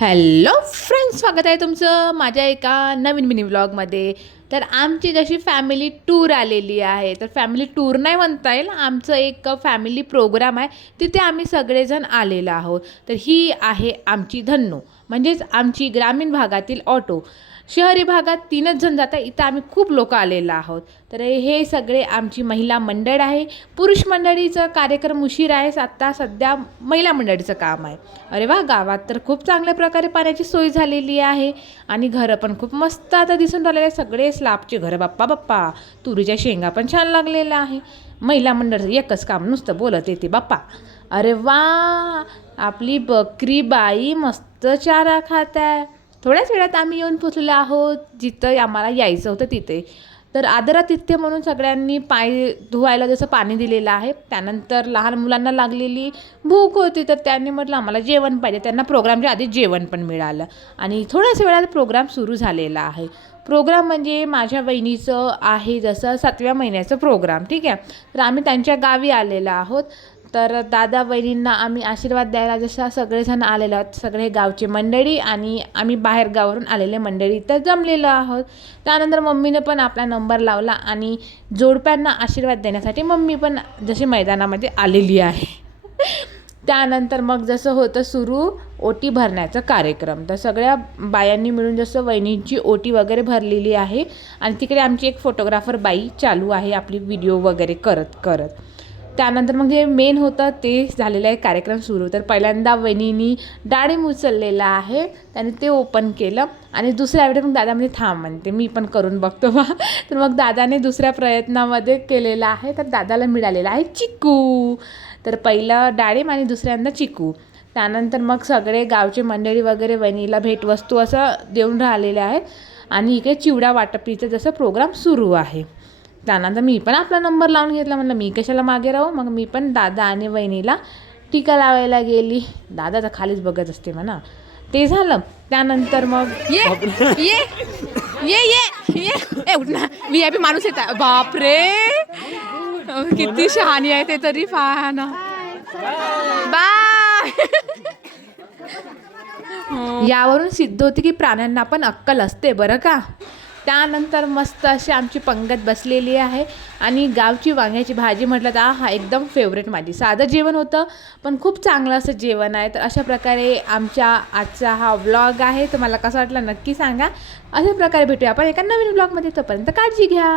Hello friends, स्वागत आहे तुमचं माझ्या एका नवीन मिनी व्लॉगमध्ये. तर आमची जशी फॅमिली टूर आलेली आहे, तर फॅमिली टूर नाही म्हणता येईल, आमचं एक फॅमिली प्रोग्राम आहे, तिथे आम्ही सगळेजण आलेलो आहोत. तर ही आहे आमची धन्नू, म्हणजेच आमची ग्रामीण भागातील ऑटो. शहरी भागात 3च जण जातात, इथं आम्ही खूप लोक आलेलो आहोत. तर हे सगळे आमची महिला मंडळ आहे. पुरुष मंडळीचा कार्यक्रम उशीर आहे, आता सध्या महिला मंडळीचं काम आहे. अरे वा, गावात तर खूप चांगल्या प्रकारे पाण्याची सोय झालेली आहे आणि घरं पण खूप मस्त आता दिसून राहिलेले आहे. सगळे स्लॅबचे घरं, बाप्पा बाप्पा. तुरीच्या शेंगा पण छान लागलेल्या आहे. महिला मंडळाचं एकच काम, नुसतं बोलत येते बाप्पा. अरे वा, आपली बकरी बाई मस्त चारा खात आहे. थोड्याच वेळात आम्ही येऊन पोचलेलो आहोत जिथं आम्हाला यायचं होतं तिथे. तर आदरातिथ्य म्हणून सगळ्यांनी पाय धुवायला जसं पाणी दिलेलं आहे. त्यानंतर लहान मुलांना लागलेली भूक होती, तर त्यांनी म्हटलं आम्हाला जेवण पाहिजे. त्यांना प्रोग्रामच्या आधी जेवण पण मिळालं आणि थोड्याच वेळात प्रोग्राम सुरू झालेला आहे. प्रोग्राम म्हणजे माझ्या वहिनीचं आहे जसं 7व्या महिन्याचं प्रोग्राम, ठीक आहे. तर आम्ही त्यांच्या गावी आलेलो आहोत. तर दादा वहिनींना आम्ही आशीर्वाद द्यायला जसं सगळेजण आलेलो आहोत, सगळे गावचे मंडळी आणि आम्ही बाहेर गावावरून आलेले मंडळी तर जमलेलो आहोत. त्यानंतर मम्मीनं पण आपला नंबर लावला आणि जोडप्यांना आशीर्वाद देण्यासाठी मम्मी पण जशी मैदानामध्ये आलेली आहे. त्यानंतर मग जसं होतं सुरू ओटी भरण्याचा कार्यक्रम. तर सगळ्या बायांनी मिळून जसं वहिनींची ओटी वगैरे भरलेली आहे आणि तिकडे आमची एक फोटोग्राफर बाई चालू आहे आपली व्हिडिओ वगैरे करत. त्यानंतर मग जे मेन होतं ते झालेलं आहे कार्यक्रम सुरू. तर पहिल्यांदा वहिनीनी डाळिंब उचललेला आहे, त्याने ते ओपन केलं आणि दुसऱ्या वेळेस मग दादा म्हणजे थांब म्हणते मी पण करून बघतो बा. तर मग दादाने दुसऱ्या प्रयत्नामध्ये केलेला आहे. तर दादाला मिळालेला आहे चिकू. तर पहिलं डाळिंब आणि दुसऱ्यांदा चिकू. त्यानंतर मग सगळे गावचे मंडळी वगैरे वहिनीला भेटवस्तू असं देऊन राहिलेले आहेत आणि इकडे चिवडा वाटपीचा जसं प्रोग्राम सुरू आहे. त्यानंतर मी पण आपला नंबर लावून घेतला, म्हणलं मी कशाला मागे राहू. मग मी पण दादा आणि वहिनीला टीका लावायला गेली. दादा तर खालीच बघत असते म्हणा. ते झालं. त्यानंतर मग ये ये ये ये ये उठ ना, VIP माणूस येतात. बापरे, किती शहाणी आहे ते तरी पहा ना. बाय. यावरून सिद्ध होते की प्राण्यांना पण अक्कल असते बरं का. त्यानंतर मस्त अशी आमची पंगत बसलेली आहे आणि गावची वांग्याची भाजी म्हटलं तर हा एकदम फेवरेट माझी. साधं जेवण होतं पण खूप चांगलं असं जेवण आहे. तर अशा प्रकारे आमच्या आजचा हा व्लॉग आहे. तुम्हाला कसा वाटला नक्की सांगा. अशा प्रकारे भेटूया आपण एका नवीन व्लॉगमध्ये. तोपर्यंत काळजी घ्या.